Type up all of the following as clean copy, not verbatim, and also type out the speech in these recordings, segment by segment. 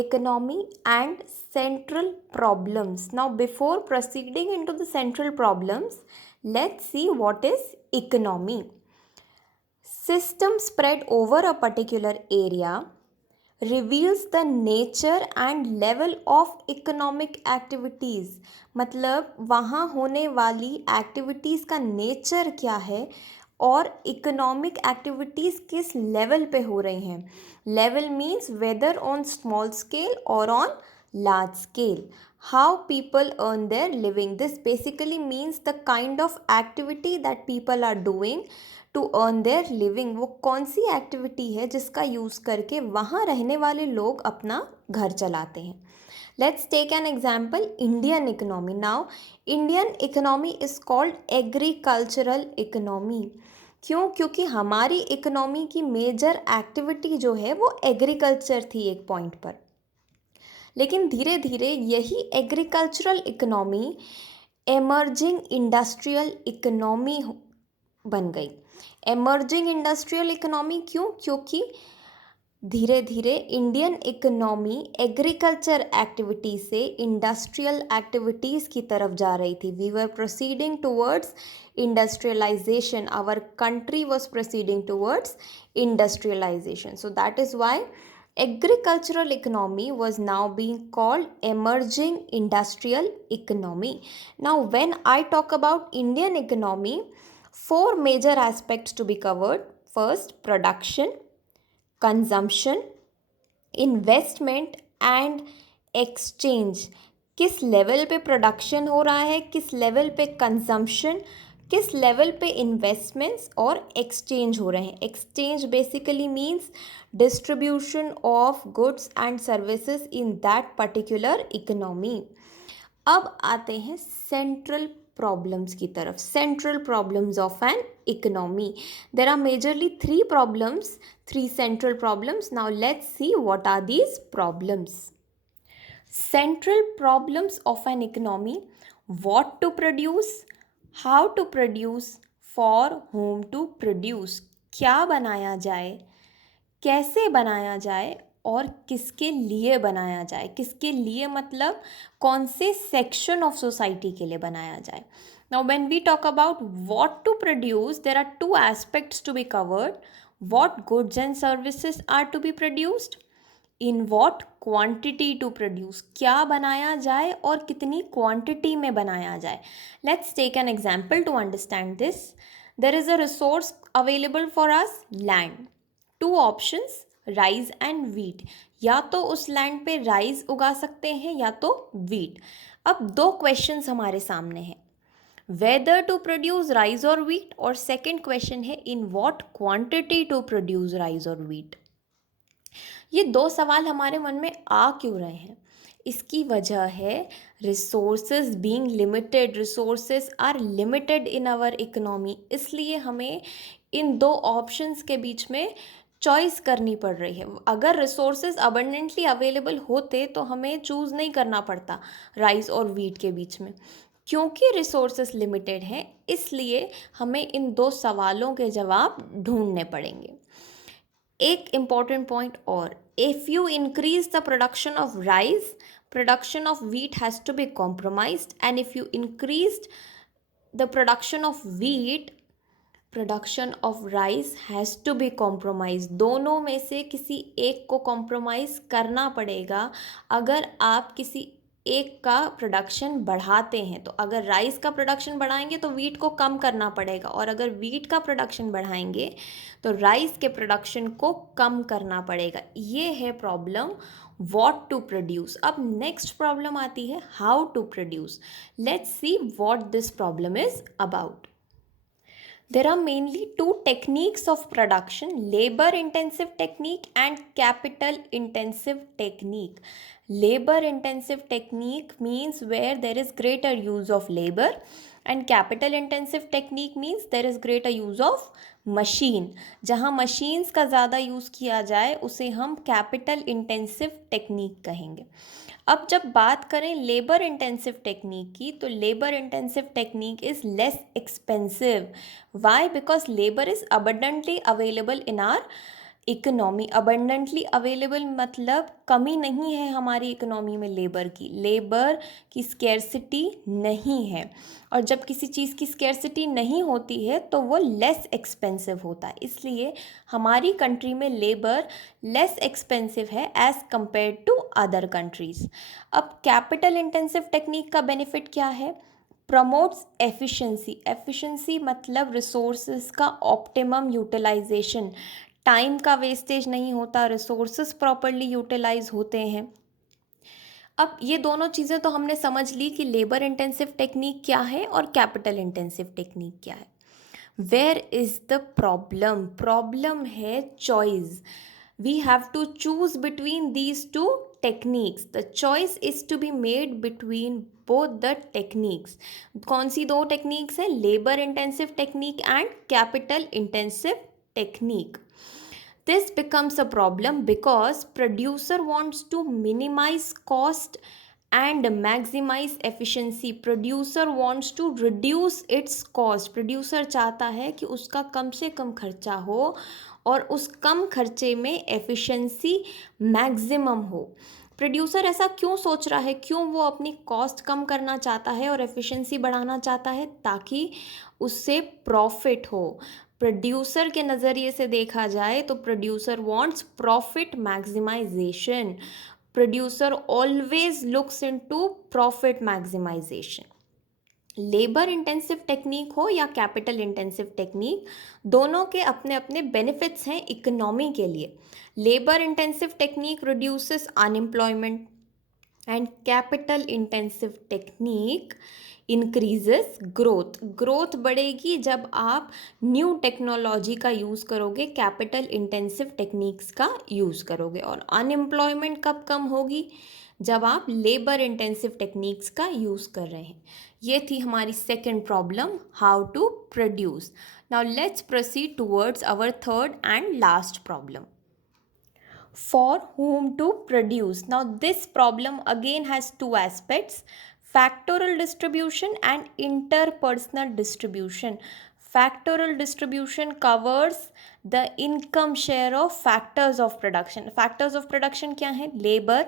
economy and central problems. Now, before proceeding into the central problems, let's see what is economy. System spread over a particular area reveals the nature and level of economic activities. मतलब वहाँ होने वाली activities का nature क्या है और economic activities किस level पे हो रही हैं. Level means whether on small scale और on large scale. How people earn their living. This basically means the kind of activity that people are doing to earn their living. वो कौन सी activity है जिसका use करके वहाँ रहने वाले लोग अपना घर चलाते हैं. Let's take an example, Indian economy. Now, Indian economy is called agricultural economy. क्यों? क्योंकि हमारी इकोनॉमी की मेजर एक्टिविटी जो है वो एग्रीकल्चर थी एक पॉइंट पर. लेकिन धीरे धीरे यही agricultural economy emerging industrial economy बन गई. एमर्जिंग इंडस्ट्रियल इकोनॉमी क्यों? क्योंकि धीरे धीरे इंडियन इकोनॉमी एग्रीकल्चर एक्टिविटी से इंडस्ट्रियल एक्टिविटीज़ की तरफ जा रही थी. We were proceeding towards industrialization. Our country was proceeding towards industrialization. So that is why agricultural economy was now being called emerging industrial economy. Now, when I talk about Indian economy, four major aspects to be covered. First, production, consumption, investment and exchange. किस level पे production हो रहा है, किस level पे consumption, किस level पे investments और एक्सचेंज हो रहे हैं. Exchange basically means distribution of goods and services in that particular economy. अब आते हैं सेंट्रल प्रॉब्लम्स की तरफ. Central problems of an economy. There are majorly three central problems. Now let's see what are these problems. Central problems of an economy: what to produce, how to produce, for whom to produce. क्या बनाया जाए, कैसे बनाया जाए और किसके लिए बनाया जाए. किसके लिए मतलब कौन से सेक्शन ऑफ सोसाइटी के लिए बनाया जाए. Now when we talk about what to produce, there are two aspects to be covered. What goods and services are to be produced, in what quantity to produce. क्या बनाया जाए और कितनी quantity में बनाया जाए. Let's take an example to understand this. There is a resource available for us, land. Two options, rice and wheat. या तो उस लैंड पे राइस उगा सकते हैं या तो वीट. अब दो क्वेश्चंस हमारे सामने हैं, वेदर टू प्रोड्यूस राइस और वीट, और सेकंड क्वेश्चन है in what quantity to produce rice और वीट. ये दो सवाल हमारे मन में आ क्यों रहे हैं? इसकी वजह है resources being limited. Resources are limited in our economy. इसलिए हमें इन दो ऑप्शंस के बीच में चॉइस करनी पड़ रही है. अगर रिसोर्सेज अबंडेंटली अवेलेबल होते तो हमें चूज़ नहीं करना पड़ता राइस और वीट के बीच में. क्योंकि रिसोर्सेज लिमिटेड हैं इसलिए हमें इन दो सवालों के जवाब ढूंढने पड़ेंगे. एक इम्पॉर्टेंट पॉइंट और, if you increase the production of rice, production of wheat has to be compromised, and if you increased the production of wheat, production of rice has to be compromised. दोनों में से किसी एक को compromise करना पड़ेगा अगर आप किसी एक का प्रोडक्शन बढ़ाते हैं. तो अगर राइस का प्रोडक्शन बढ़ाएंगे तो वीट को कम करना पड़ेगा, और अगर वीट का प्रोडक्शन बढ़ाएंगे तो राइस के प्रोडक्शन को कम करना पड़ेगा. ये है प्रॉब्लम what to produce. अब नेक्स्ट प्रॉब्लम आती है how to produce. Let's see what this problem is about. There are mainly two techniques of production, labor intensive technique and capital intensive technique. Labor intensive technique means where there is greater use of labor, and capital intensive technique means there is greater use of machine. जहाँ machines का ज़्यादा use किया जाए उसे हम capital intensive technique कहेंगे. अब जब बात करें लेबर इंटेंसिव टेक्निक की, तो labour intensive technique is less expensive. Why? Because labour is abundantly available in our economy, abundantly available मतलब कमी नहीं है हमारी इकोनॉमी में लेबर की स्केर्सिटी नहीं है। और जब किसी चीज़ की स्केर्सिटी नहीं होती है तो वो लेस एक्सपेंसिव होता है, इसलिए हमारी कंट्री में लेबर लेस एक्सपेंसिव है as compare to other countries. अब कैपिटल इंटेंसिव टेक्निक का बेनिफिट क्या है? प्रमोट्स एफिशिएंसी मतलब रिसोर्सेज का ऑप्टिमम यूटिलाइजेशन, टाइम का वेस्टेज नहीं होता, रिसोर्सेज प्रॉपरली यूटिलाइज होते हैं। अब ये दोनों चीज़ें तो हमने समझ ली कि लेबर इंटेंसिव टेक्निक क्या है और कैपिटल इंटेंसिव टेक्निक क्या है। वेयर इज़ द प्रॉब्लम है choice. We have to choose between these two techniques. The choice is to be made between both the techniques. कौन सी दो टेक्निक्स हैं? Labour intensive technique and capital intensive technique. This becomes a problem because producer wants to minimize cost and maximize efficiency. Producer wants to reduce its cost. Producer चाहता है कि उसका कम से कम खर्चा हो और उस कम खर्चे में एफिशिएंसी मैक्सिमम हो. प्रोड्यूसर ऐसा क्यों सोच रहा है? क्यों वो अपनी कॉस्ट कम करना चाहता है और एफिशिएंसी बढ़ाना चाहता है? ताकि उससे प्रॉफिट हो. प्रोड्यूसर के नज़रिए से देखा जाए तो producer wants profit maximization. Producer always looks into profit maximization. Labour intensive technique हो या कैपिटल इंटेंसिव टेक्निक, दोनों के अपने अपने बेनिफिट्स हैं इकोनॉमी के लिए. Labour intensive technique reduces unemployment and capital intensive technique increases growth बढ़ेगी जब आप न्यू टेक्नोलॉजी का यूज़ करोगे, कैपिटल इंटेंसिव टेक्निक्स का यूज़ करोगे. और अनएम्प्लॉयमेंट कब कम होगी? जब आप लेबर इंटेंसिव टेक्निक्स का यूज़ कर रहे हैं. ये थी हमारी second problem, how to produce. Now let's proceed towards our third and last problem. For whom to produce. Now this problem again has two aspects, factorial distribution and interpersonal distribution. Factorial distribution covers the income share of factors of production. Factors of production क्या हैं? Labor,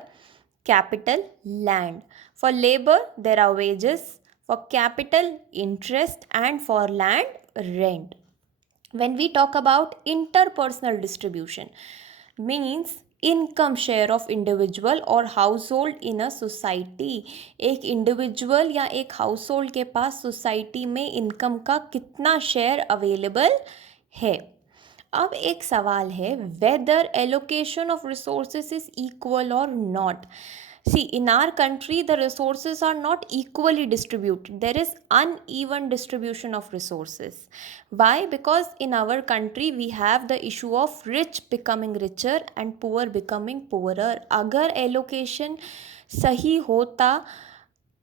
capital, land. For labor there are wages, for capital interest, and for land rent. When we talk about interpersonal distribution, means income share of individual और household in a society. एक individual या एक house hold के पास society में income का कितना share available है. अब एक सवाल है, whether allocation of resources is equal और not. See, in our country, the resources are not equally distributed. There is uneven distribution of resources. Why? Because in our country, we have the issue of rich becoming richer and poor becoming poorer. अगर allocation सही होता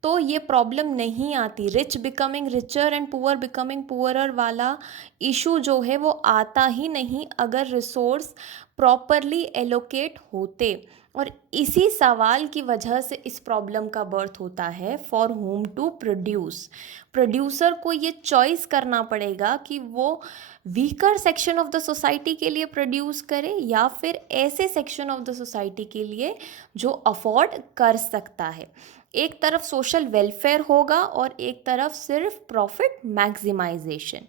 तो ये problem नहीं आती. Rich becoming richer and poor becoming poorer वाला issue जो है वो आता ही नहीं अगर रिसोर्स प्रॉपरली एलोकेट होते. और इसी सवाल की वजह से इस प्रॉब्लम का बर्थ होता है, for whom to produce. Producer को ये चॉइस करना पड़ेगा कि वो weaker section of the society के लिए प्रोड्यूस करे या फिर ऐसे सेक्शन ऑफ द सोसाइटी के लिए जो अफोर्ड कर सकता है. एक तरफ सोशल वेलफेयर होगा और एक तरफ सिर्फ प्रॉफिट मैक्सिमाइजेशन.